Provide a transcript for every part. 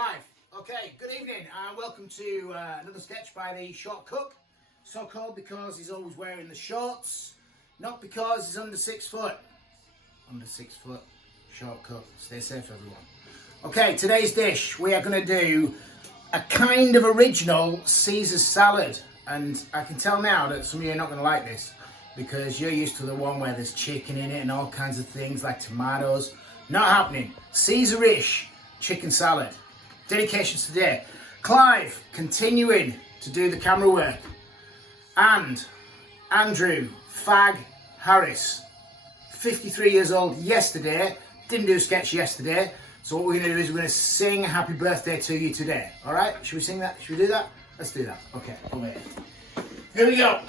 Live. Okay, good evening and welcome to another sketch by the short cook. So called because he's always wearing the shorts, not because he's under 6 foot. Under 6 foot, short cook. Stay safe, everyone. Okay, today's dish, we are going to do a kind of original Caesar salad. And I can tell now that some of you are not going to like this because you're used to the one where there's chicken in it and all kinds of things like tomatoes. Not happening. Caesarish chicken salad. Dedications today. Clive continuing to do the camera work. And Andrew Fag Harris, 53 years old yesterday. Didn't do a sketch yesterday. So what we're going to do is we're going to sing happy birthday to you today. Alright? Should we sing that? Should we do that? Let's do that. Okay, over here. Here we go.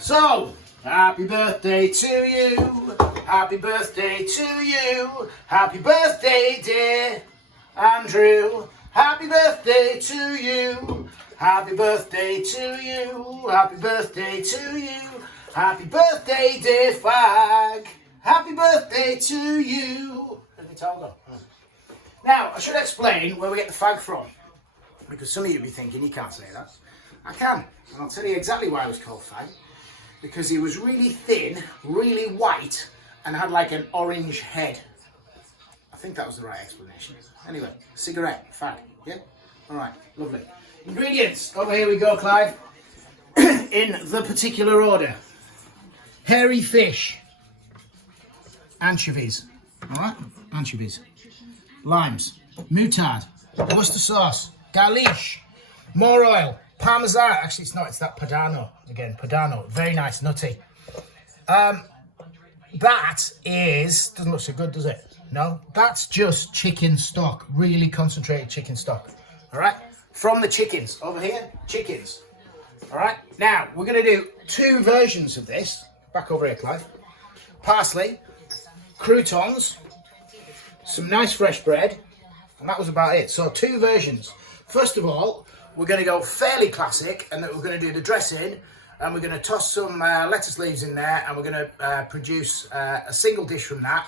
So, happy birthday to you. Happy birthday to you. Happy birthday, dear Andrew. Happy birthday to you. Happy birthday to you. Happy birthday to you. Happy birthday, dear Fag. Happy birthday to you. Let me tell them. Now, I should explain where we get the fag from, because some of you will be thinking, you can't say that. I can, and I'll tell you exactly why it was called fag. Because he was really thin, really white, and had like an orange head. I think that was the right explanation. Anyway, cigarette, fag, yeah? Alright, lovely. Ingredients, over here we go, Clive. In the particular order. Hairy fish. Anchovies, alright? Anchovies. Limes, moutarde, Worcester sauce, garlic, more oil, parmesan. Actually, it's not, it's that Padano. Again, Padano, very nice, nutty. That is, doesn't look so good, does it? No, that's just chicken stock, really concentrated chicken stock. All right, from the chickens, over here, chickens. All right, now we're gonna do two versions of this. Back over here, Clive. Parsley, croutons, some nice fresh bread, and that was about it. So two versions. First of all, we're going to go fairly classic, and that we're going to do the dressing, and we're going to toss some lettuce leaves in there, and we're going to produce a single dish from that.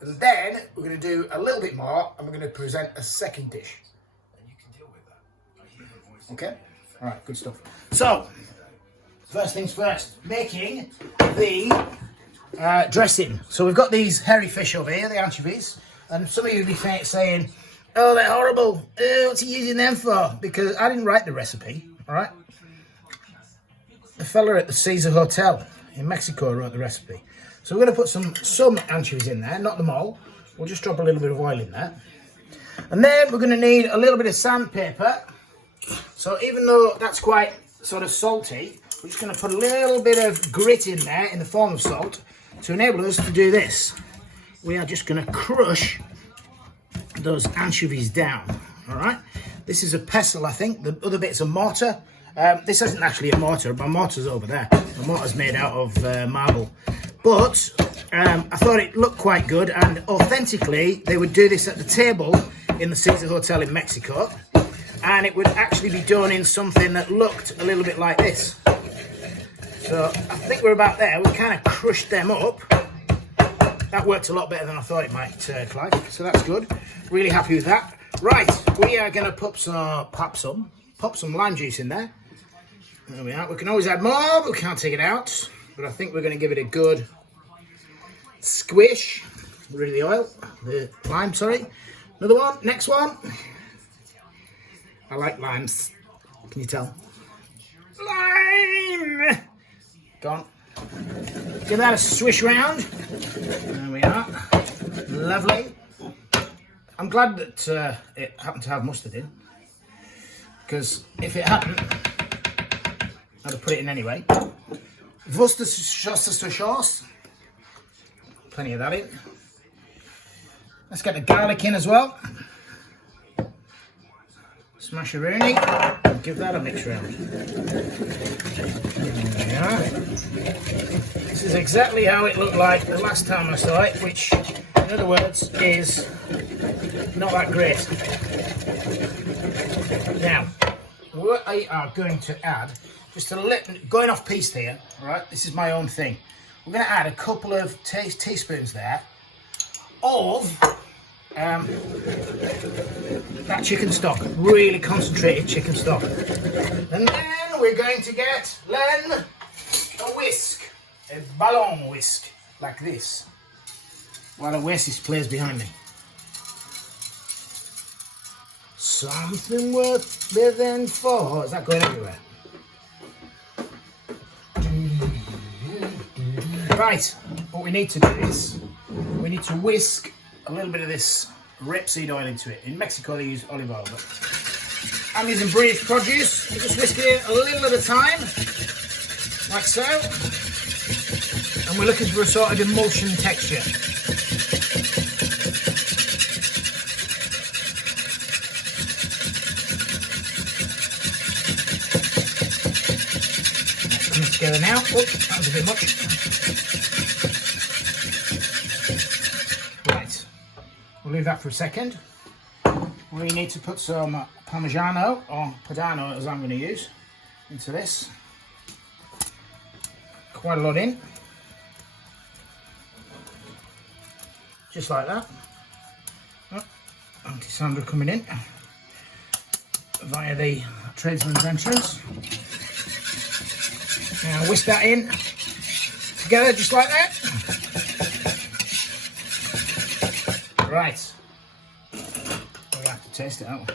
And then we're going to do a little bit more, and we're going to present a second dish. Okay? All right, good stuff. So, first things first, making the dressing. So we've got these hairy fish over here, the anchovies, and some of you will be saying, oh, they're horrible. What's he using them for? Because I didn't write the recipe, all right? The fella at the Caesar Hotel in Mexico wrote the recipe. So we're going to put some anchovies in there, not them all. We'll just drop a little bit of oil in there. And then we're going to need a little bit of sandpaper. So even though that's quite sort of salty, we're just going to put a little bit of grit in there in the form of salt to enable us to do this. We are just going to crush those anchovies down, all right? This is a pestle, I think. The other bit's a mortar. This isn't actually a mortar. My mortar's over there. My mortar's made out of marble. But I thought it looked quite good, and authentically, they would do this at the table in the Caesar Hotel in Mexico, and it would actually be done in something that looked a little bit like this. So I think we're about there. We kind of crushed them up. That worked a lot better than I thought it might, Clive. So that's good. Really happy with that. Right, we are going to pop some lime juice in there. There we are. We can always add more, but we can't take it out. But I think we're going to give it a good squish. Rid of the oil, the lime, sorry. Another one, next one. I like limes. Can you tell? Lime! Go on. Give that a swish round. There we are. Lovely. I'm glad that it happened to have mustard in, because if it hadn't, I'd have put it in anyway. Worcester sauce. Plenty of that in. Let's get the garlic in as well. Smash-a-rooney. Give that a mix round. There we are. This is exactly how it looked like the last time I saw it, which, in other words, is not that great. Now, what I are going to add, just a little, going off piece here, right? This is my own thing. We're going to add a couple of teaspoons there of that chicken stock, really concentrated chicken stock. And then we're going to get Len a whisk, a ballon whisk, like this, while Oasis plays behind me. Something worth living for. Is that going everywhere? Right, what we need to do is we need to whisk a little bit of this rapeseed oil into it. In Mexico they use olive oil, but I'm using British produce. We're just whisking it a little at a time, like so. And we're looking for a sort of emulsion texture. Coming together now. Oh, that was a bit much. Right, we'll leave that for a second. We need to put some Parmigiano, or Padano as I'm going to use, into this. Quite a lot in. Just like that. Oh, Auntie Sandra coming in via the tradesman's entrance. Now whisk that in together just like that. Right. We have to taste it, don't we?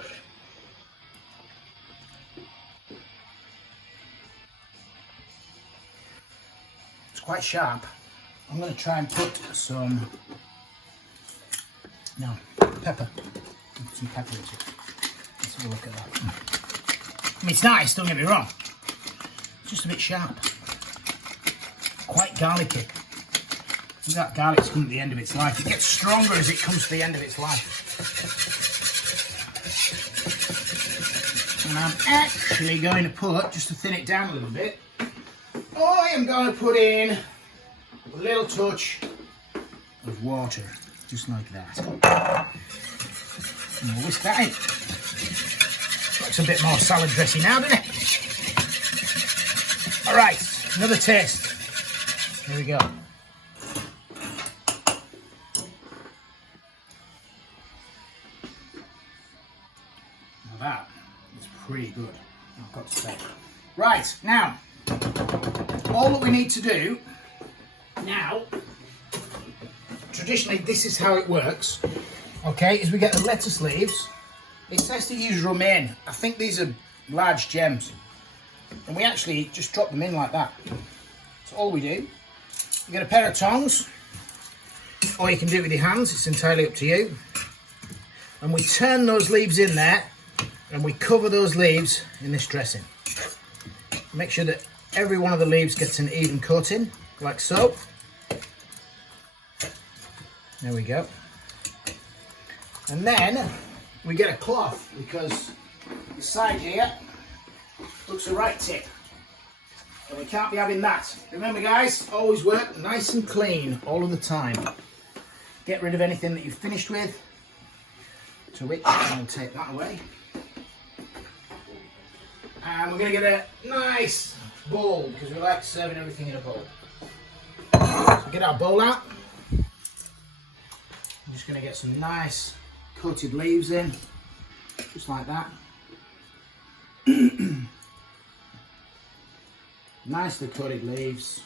It's quite sharp. I'm going to try and put some pepper. Put some pepper into it. Let's have a look at that. I mean, it's nice, don't get me wrong. It's just a bit sharp. Quite garlicky. That garlic's come to the end of its life. It gets stronger as it comes to the end of its life. And I'm actually going to put, just to thin it down a little bit, I am going to put in a little touch of water, just like that. And we'll whisk that in. Looks a bit more salad dressy now, doesn't it? All right, another taste. Here we go. Now that is pretty good, I've got to say. Right, now, all that we need to do now, traditionally this is how it works, okay, is we get the lettuce leaves. It says to use romaine. I think these are large gems. And we actually just drop them in like that. That's all we do. You get a pair of tongs, or you can do it with your hands, it's entirely up to you. And we turn those leaves in there, and we cover those leaves in this dressing. Make sure that every one of the leaves gets an even coating, like so. There we go. And then we get a cloth, because the side here looks a right tip. And we can't be having that. Remember guys, always work nice and clean all of the time. Get rid of anything that you've finished with. To which I'll take that away. And we're going to get a nice bowl, because we like serving everything in a bowl. So get our bowl out. I'm just going to get some nice coated leaves in, just like that. Nicely coated leaves.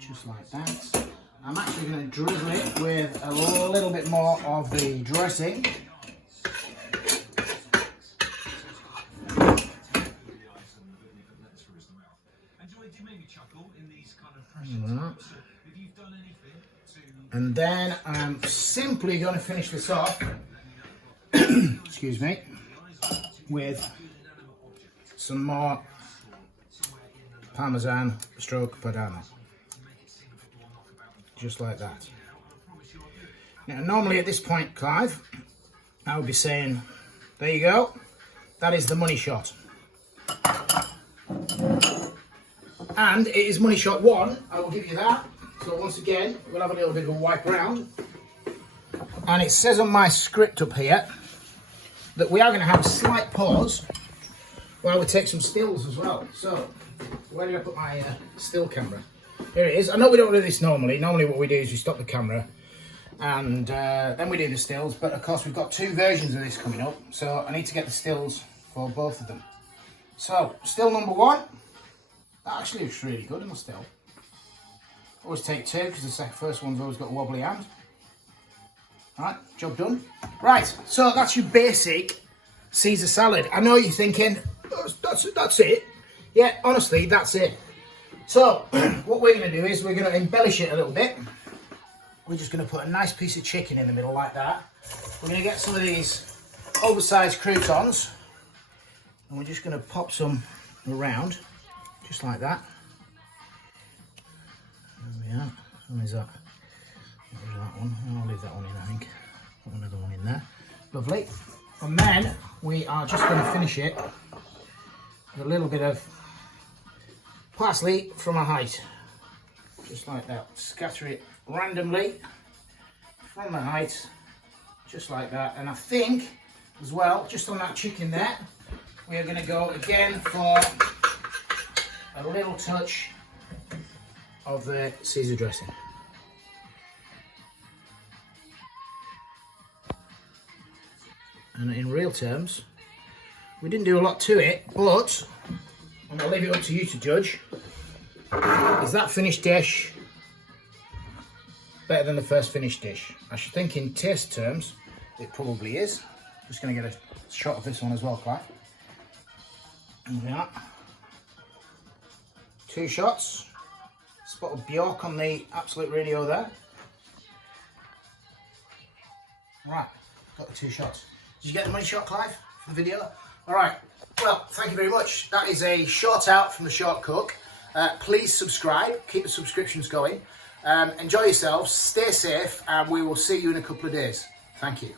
Just like that. I'm actually going to drizzle it with a little bit more of the dressing. And then I'm simply going to finish this off, excuse me, with some more Parmesan stroke Padano. Just like that. Now, normally at this point, Clive, I would be saying, there you go, that is the money shot. And it is money shot one, I will give you that. So once again, we'll have a little bit of a wipe round. And it says on my script up here that we are going to have a slight pause while we take some stills as well. So Where did I put my still camera? Here it is. I know we don't do this normally. Normally what we do is we stop the camera and then we do the stills. But of course we've got two versions of this coming up. So I need to get the stills for both of them. So still number one. That actually looks really good in the still. Always take two because the first one's always got a wobbly hand. Alright, job done. Right, so that's your basic Caesar salad. I know you're thinking, that's it. Yeah, honestly, that's it. So, what we're going to do is we're going to embellish it a little bit. We're just going to put a nice piece of chicken in the middle like that. We're going to get some of these oversized croutons. And we're just going to pop some around, just like that. There we are. How many is that? That one. I'll leave that one in, I think. Put another one in there. Lovely. And then we are just going to finish it with a little bit of parsley from a height. Just like that. Scatter it randomly from the height. Just like that. And I think, as well, just on that chicken there, we are going to go again for a little touch of the Caesar dressing. And in real terms, we didn't do a lot to it, but I'm going to leave it up to you to judge. Is that finished dish better than the first finished dish? I should think in taste terms, it probably is. Just going to get a shot of this one as well, Clive. There we are. 2 shots. Spot of Bjork on the Absolute Radio there. Right, got the 2 shots. Did you get the money shot, Clive, for the video? All right, well, thank you very much. That is a short out from the Short Cook. Please subscribe, keep the subscriptions going. Enjoy yourselves, stay safe, and we will see you in a couple of days. Thank you.